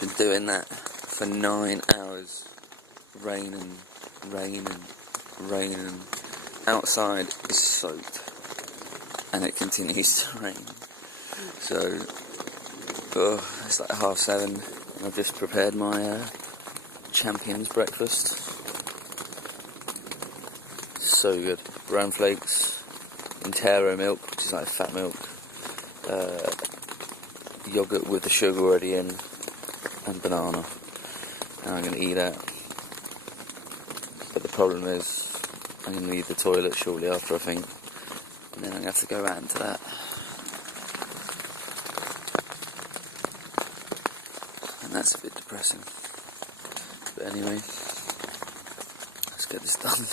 Been doing that for 9 hours. Raining. Outside is soaked, and it continues to rain. So, it's like 7:30, and I've just prepared my Champions breakfast. So good. Brown flakes, Intero milk, which is like fat milk, yogurt with the sugar already in, and banana. And I'm going to eat that. But the problem is, I'm going to need the toilet shortly after, I think. And then I'm going to have to go out into that. And that's a bit depressing. But anyway, let's get this done.